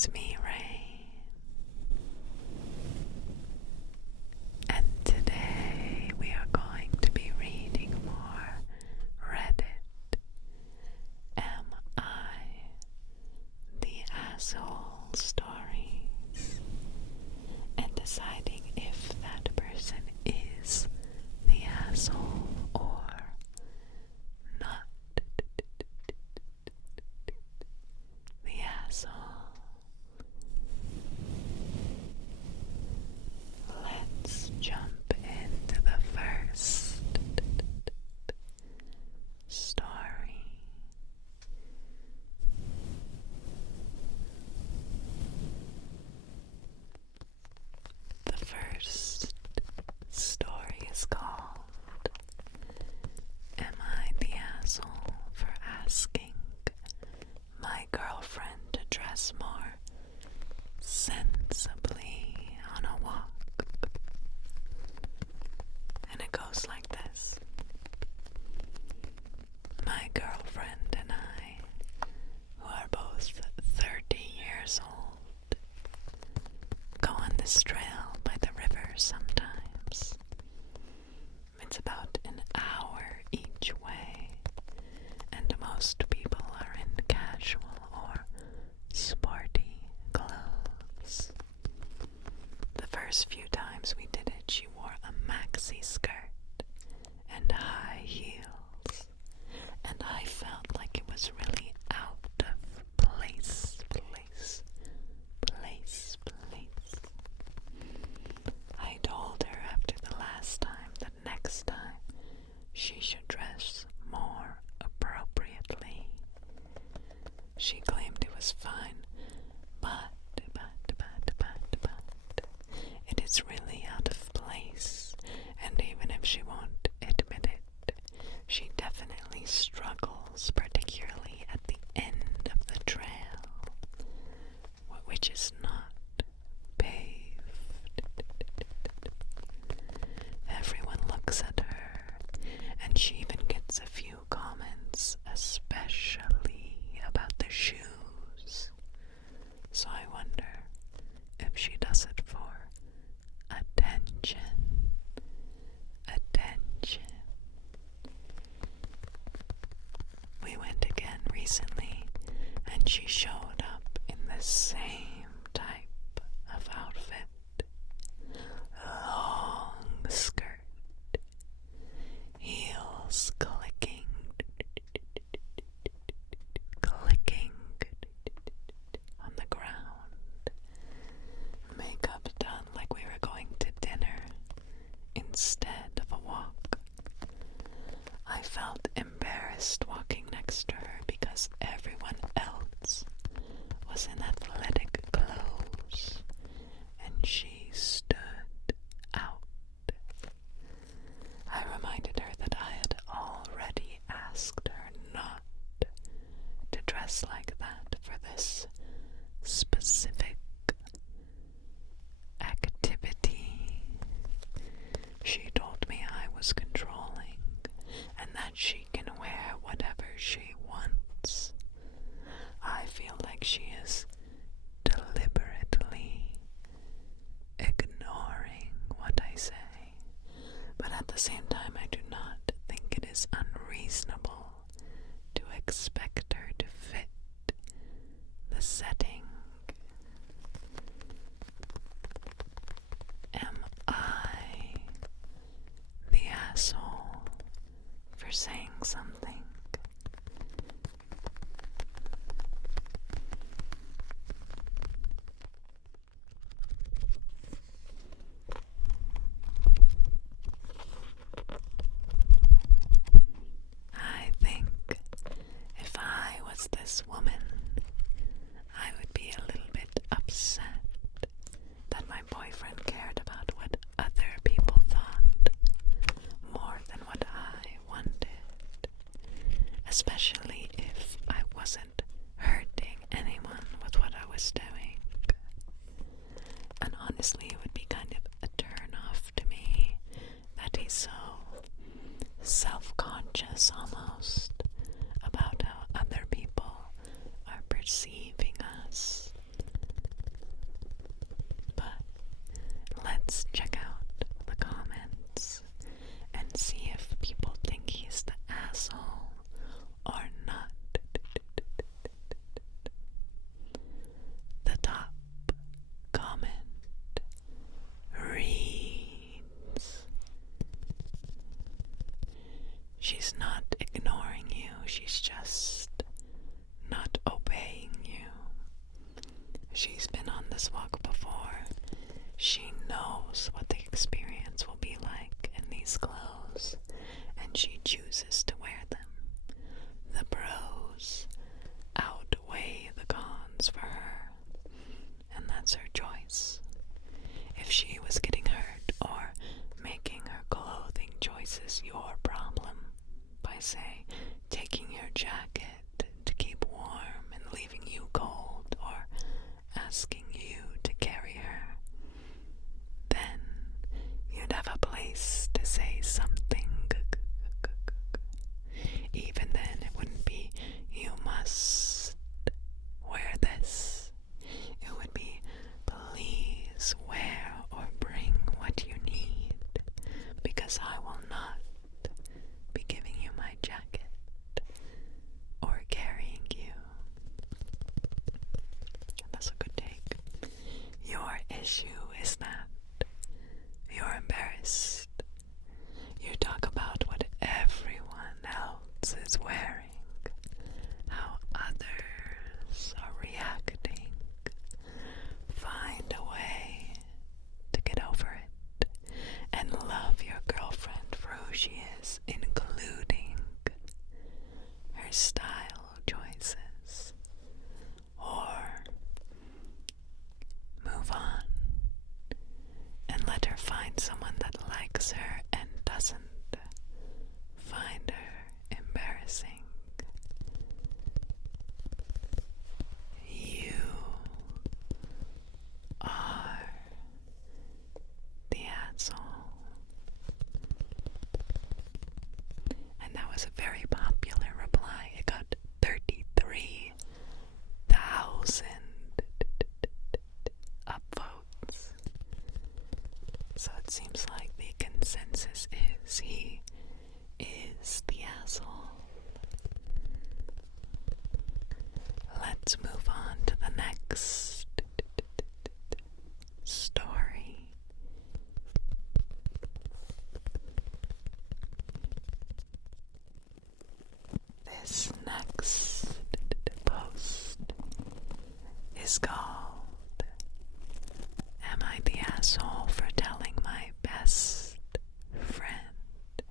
It's me, Ray, and today we are going to be reading more Reddit Am I the Asshole stories and deciding if that person is the asshole or not the asshole. Let's jump into the first story. The first story is called Am I the Asshole for Asking My Girlfriend to Dress More Sensibly on a Walk? And it goes like this. My girlfriend and I, who are both 30 years old, go on this trail by the river sometimes. It's about an hour each way, and most people are in casual or sporty clothes. The first few times we did it, she wore a maxi skirt and high heels, and I felt like it was really out of place. I told her after the last time that next time she should dress more appropriately. She claimed it was fine, but it is really out of place, and even if she won't admit it, she definitely struggles, particularly at the end of the trail, which is not paved. Everyone looks at her, and she even gets a few comments, especially about the shoes. So I wonder if she does it for attention. We went again recently, and she showed up in the same type of outfit. Long skirt, heels clicking on the ground, makeup done like we were going to dinner instead of a walk. I felt embarrassed walking next to her because everyone else was in athletic clothes, and she stood out. I reminded her that I had already asked her not to dress like that for this specific activity. She told me I was controlling and that she can wear whatever she wants. I feel like she is deliberately ignoring what I say, but at the same time I do not think it is unreasonable to expect her to fit the setting. Am I the asshole for saying something? I think if I was this woman, I would be a little bit upset that my boyfriend cared about what other people thought more than what I wanted, especially if I wasn't hurting anyone with what I was doing. And honestly, it would be kind of a turn off to me that he's so self-conscious almost about how other people are perceiving us. let's check out the comments and see if people think he's the asshole or not. The top comment reads, "She's not ignoring you, she's just not obeying you. She's been on this walk before. She knows what the experience will be like in these clothes, and she chooses to wear them. The pros outweigh the cons for her, and that's her choice. If she was getting hurt or making her clothing choices your problem by, say, taking your jacket to keep warm and leaving you cold, or asking you to carry her, then you'd have a place to say something. Even then, it wouldn't be, you must wear this. It would be, please wear or bring what you need, because I will not be giving you my jacket or carrying you." That's a good take. Your issue is that you're embarrassed. You talk about what everyone else is wearing, how others are reacting. Find a way to get over it and love your girlfriend for who she is, including her style choices. Or move on and let her find someone that likes her and doesn't find her embarrassing. You are the asshole. And that was a very popular reply. It got 33,000 upvotes. So it seems like the consensus is he is the asshole. Let's move on to the next story. This next post is called, "Am I the asshole for telling my best friend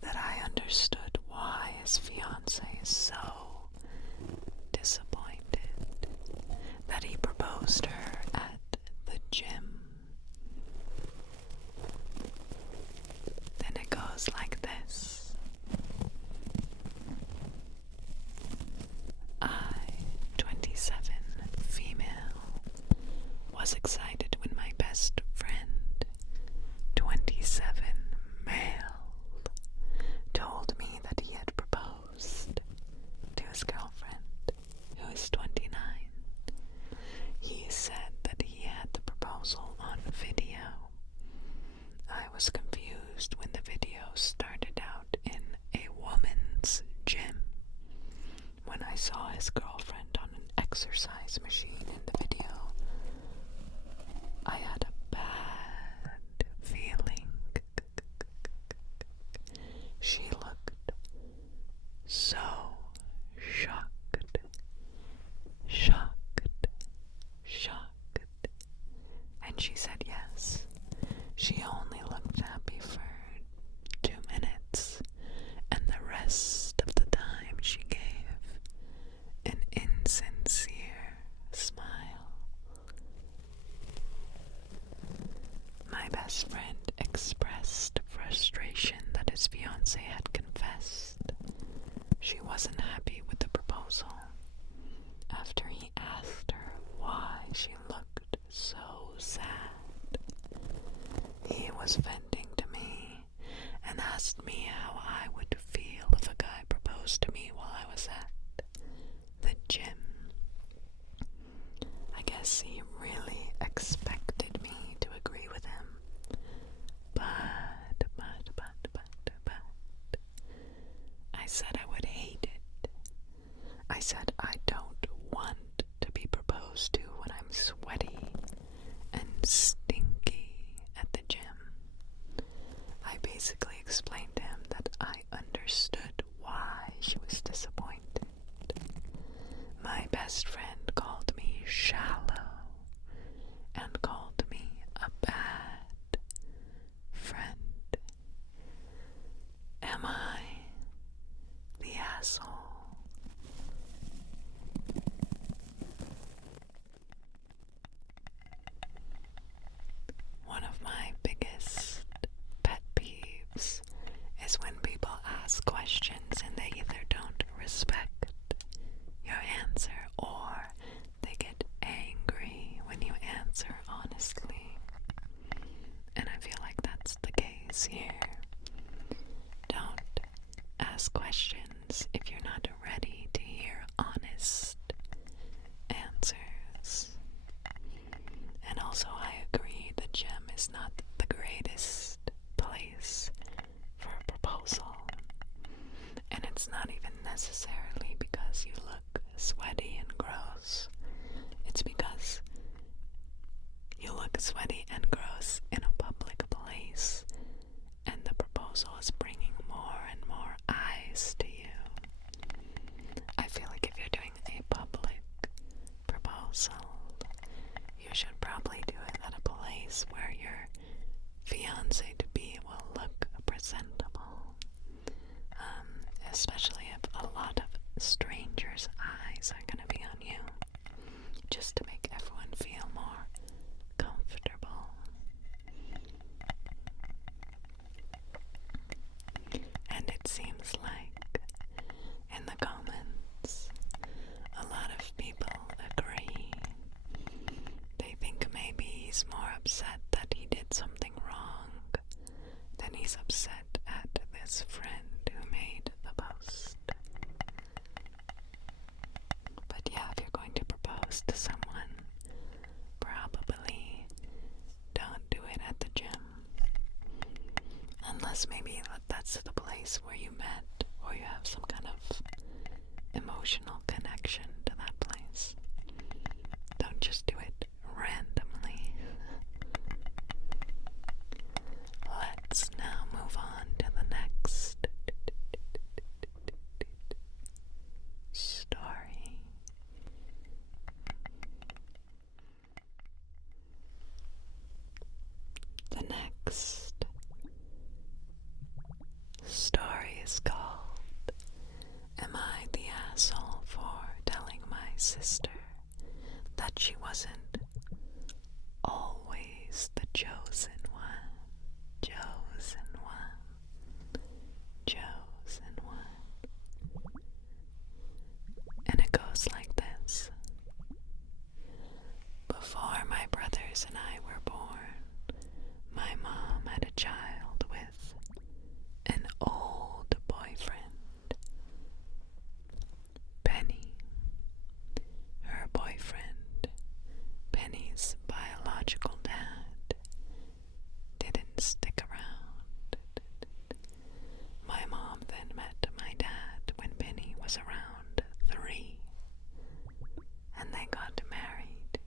that I understood why his fiancée is so disappointed that he proposed her at the gym?" Then it goes like this. I, 27, female, was excited when my best friend, 27, male, told me that he had proposed to his girlfriend, who is 29. He said that he had the proposal on video. I was confused when the video started out in a woman's gym. When I saw his girlfriend on an exercise machine in the video, I had a bad feeling. She looked so shocked, and she said yes. She only looked happy for 2 minutes, and the rest of the time she gave an insincere smile. My best friend expressed frustration that his fiancée had confessed she wasn't happy with the proposal after he asked her why she looked so sad. He was venting to me and asked me how I would feel if a guy proposed to me while I was at the gym. I guess he really expected me to agree with him. here. Don't ask questions if you're not ready to hear honest answers. And also, I agree the gym is not the greatest place for a proposal. And it's not even necessarily because you look sweaty and gross. It's because you look sweaty and gross in a public place, and the proposal is bringing more and more eyes to you. I feel like if you're doing a public proposal, you should probably do it at a place where your fiancé-to-be will look presentable, especially if a lot of strangers' eyes are going to be on you, just to make everyone feel more comfortable. And it seems like in the comments, a lot of people agree. They think maybe he's more upset that he did something wrong than he's upset at this friend who made the post. But yeah, if you're going to propose to someone, probably don't do it at the gym. Unless maybe that's the place where you met, or you have some kind of emotional connection to that place. Don't just do it randomly. Let's now move on to the next story. The next story is called Am I the Asshole for Telling My Sister That She Wasn't Always the Chosen One? Chosen one. Chosen one. And it goes like this. Before my brothers and I were born, my mom had a child with an old boyfriend. Penny. Her boyfriend, Penny's biological dad, didn't stick around. My mom then met my dad when Penny was around 3, and they got married.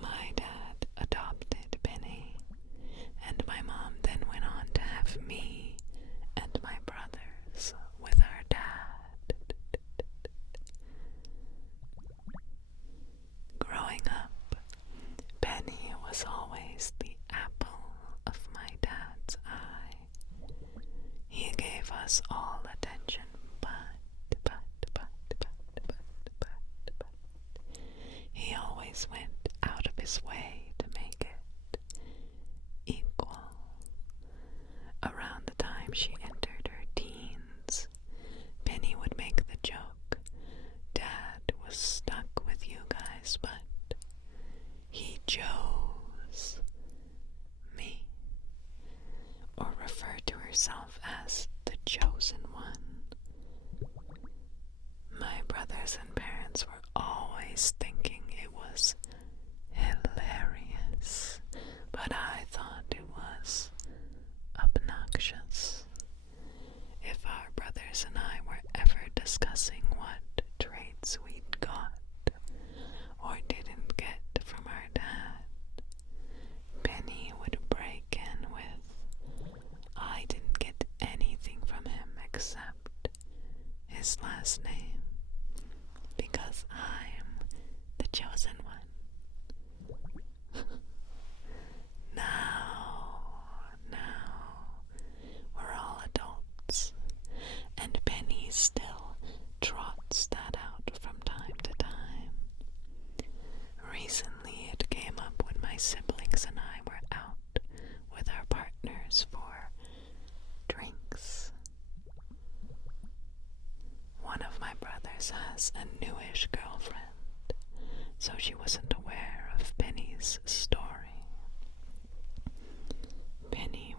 My dad adopted Penny, and my mom then went on to have me and my brothers with our dad. Growing up, Penny was always the apple of my dad's eye. He gave us all attention, but he always went out of his way to make it equal. Around the time she entered her teens, Penny would make the joke, Dad was stuck with you guys, but he chose me, or refer to herself as the chosen one. My brothers and parents were always thinking it was hilarious, but I thought it was obnoxious. If our brothers and I were ever discussing what traits we'd got or didn't get from our dad, Penny would break in with, I didn't get anything from him except his last name, because I'm the chosen one. Now, we're all adults, and Penny still trots that out from time to time. Recently, it came up when my siblings and I were out with our partners for drinks. One of my brothers has a newish girlfriend, so she wasn't aware of Penny's story. Penny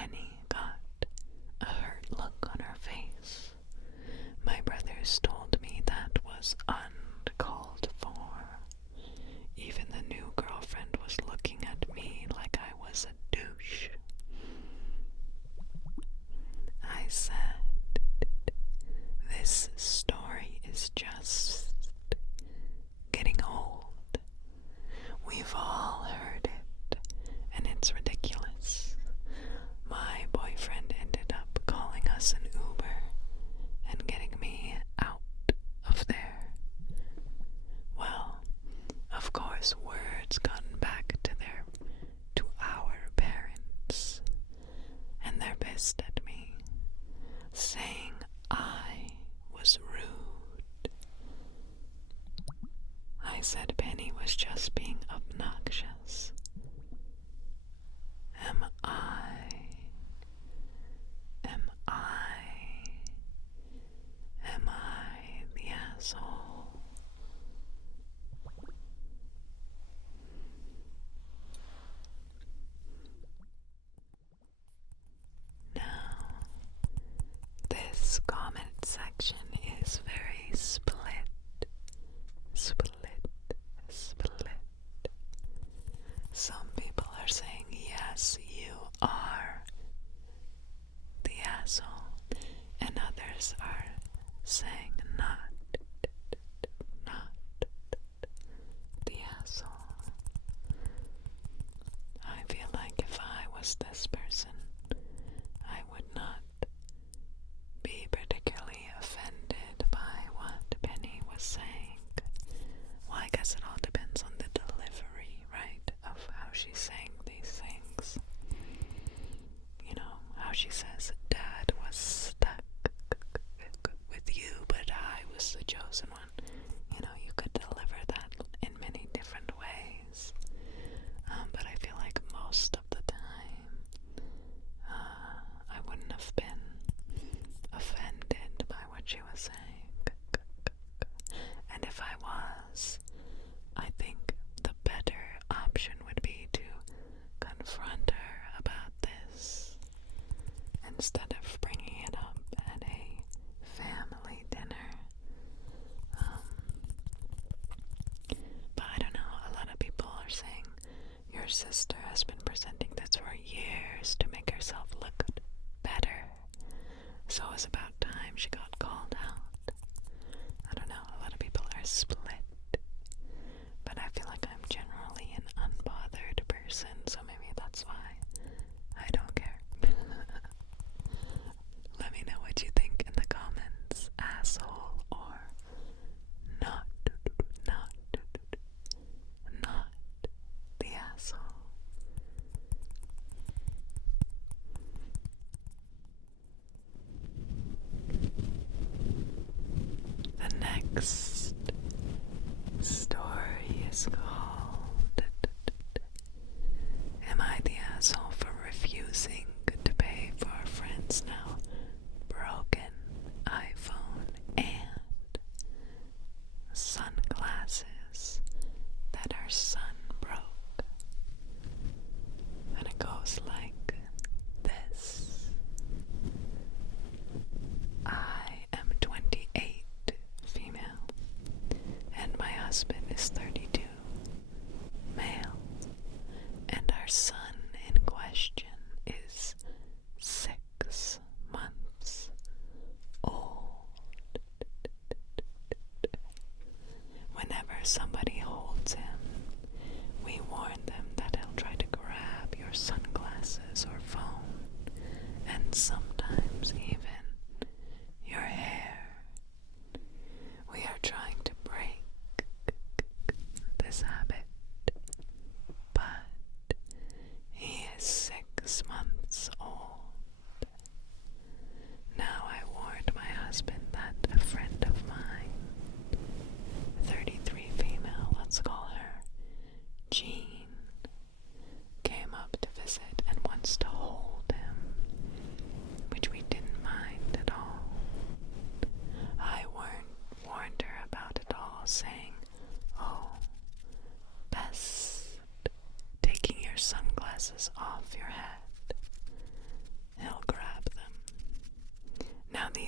Penny got a hurt look on her face. My brothers told me that was uncalled for. Even the new girlfriend was looking at me like I was a douche. I said, this story is just getting old. We've all heard it, and it's ridiculous. My boyfriend ended up calling us an Uber and getting me out of there. Well, of course, word's gotten back to our parents, and they're pissed at me, saying I was rude. I said Penny was just being obnoxious. Am I the asshole? Now, this comment section is very split. Some people are saying, yes, you are the asshole, and others are saying, not the asshole. I feel like if I was this person, I would not be particularly offended by what Penny was saying. Well, I guess it all depends on the delivery, right, of how she's saying these things. You know, how she says, Dad was stuck with you, but I was the chosen one. You know, you could deliver that in many different ways. But I feel like most of the time, I wouldn't have been offended by what she was saying. And if I was, I think the better option would be to confront her about this instead of bringing it up at a family dinner. But I don't know, a lot of people are saying your sister has been presenting this for years to make herself look better. So it was about time she got called out. I don't know, a lot of people are split. But I feel like I'm generally an unbothered person, so maybe that's why I don't care. Let me know what you think in the comments, asshole or not the asshole. The next story is called Am I the Asshole for Refusing to Pay for a Friend's Now Broken iPhone and Sunglasses that her son broke? And it goes like this. I am 28, female.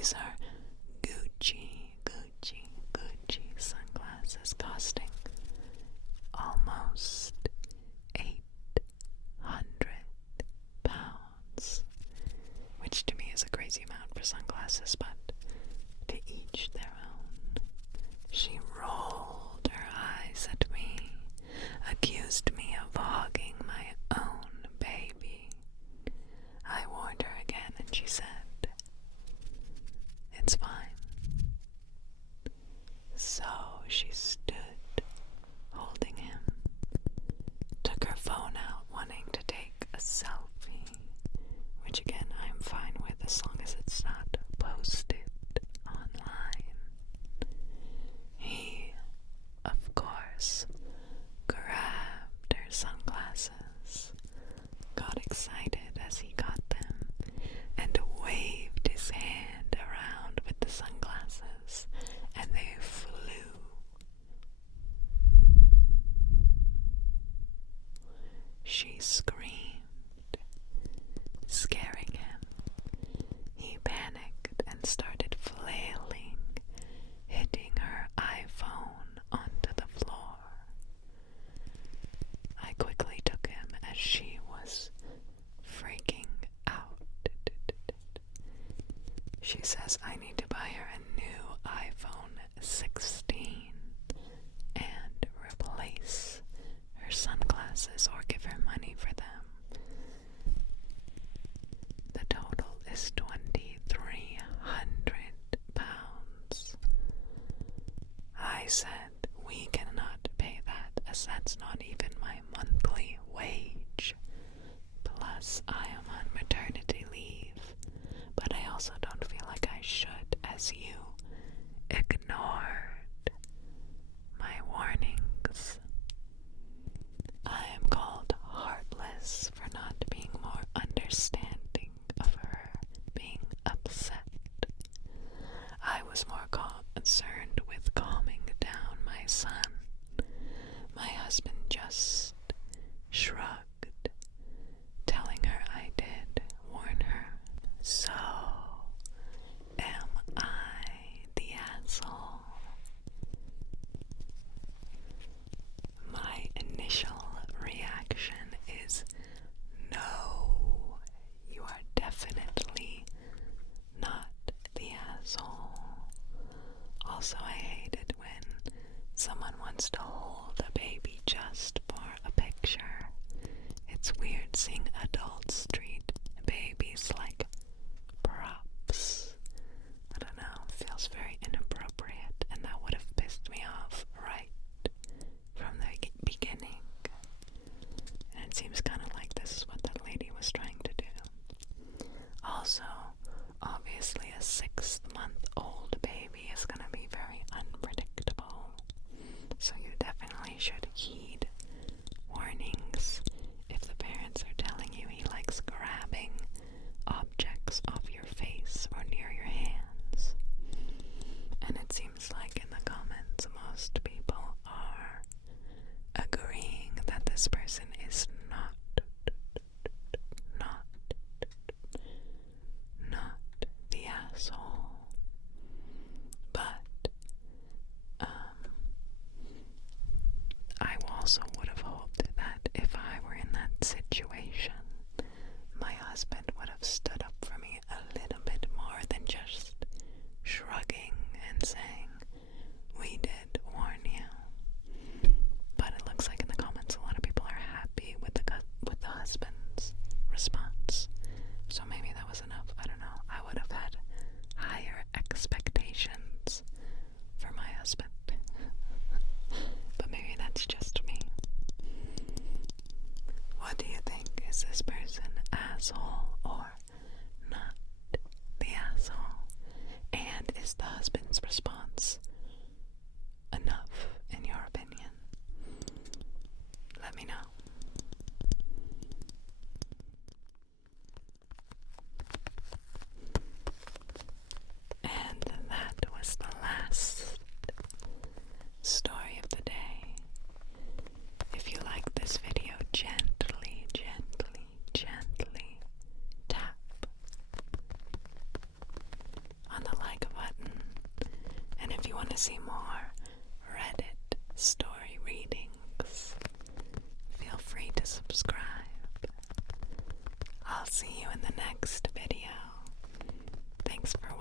These are Gucci sunglasses costing almost £800, which to me is a crazy amount for sunglasses, but to each their own. She rolled her eyes at me, accused me of hogging my own baby. I warned her again, and she said, "It's fine." So she stood, holding him, took her phone out, wanting to take a selfie, which again I'm fine with as long as it's not posted online. He, of course, grabbed her sunglasses, got excited as he got them, and waved his hand around with the sunglasses, and they flew. She screamed, scaring him. He panicked and started flailing, hitting her iPhone onto the floor. I quickly took him as she was freaking out. She says I need to buy her a new iPhone 16 and replace her sunglasses or give her money for them. The total is £2,300. I said we cannot pay that, as that's not even my monthly wage. Plus, I am on maternity leave, but I also don't feel like I should, as you ignored my warnings. I am called heartless for not being more understanding of her being upset. I was more concerned with calming down my son. My husband just shrugged, telling her I did warn her. So, am I the asshole? My initial reaction is no, you are definitely not the asshole. Also, I hate it when someone wants to hold a baby just for a picture. It's weird seeing adults treat babies like props. I don't know, feels very inappropriate, and that would have pissed me off right from the beginning. And it seems kind of like this is what that lady was trying to do. Also, obviously a 6-month-old baby is going to be very unpredictable, so you definitely should heed warnings if the parents are telling you he likes grabbing objects off your face or near your hands. And it seems like in the comments most people are agreeing that this person is not the asshole. But I also would have hoped that if I were in that situation, my husband would have stood up for me a little bit more than just shrugging and saying, "We did warn you." But it looks like in the comments a lot of people are happy with the husband's response. So maybe that was enough. I don't know. I would have had higher expectations for my husband. But maybe that's just me. What do you think? Is this person asshole or not the asshole? And is the husband's response enough, in your opinion? Let me know. And that was the last story of the day. If you like this video, gently tap on the want to see more Reddit story readings, feel free to subscribe. I'll see you in the next video. Thanks for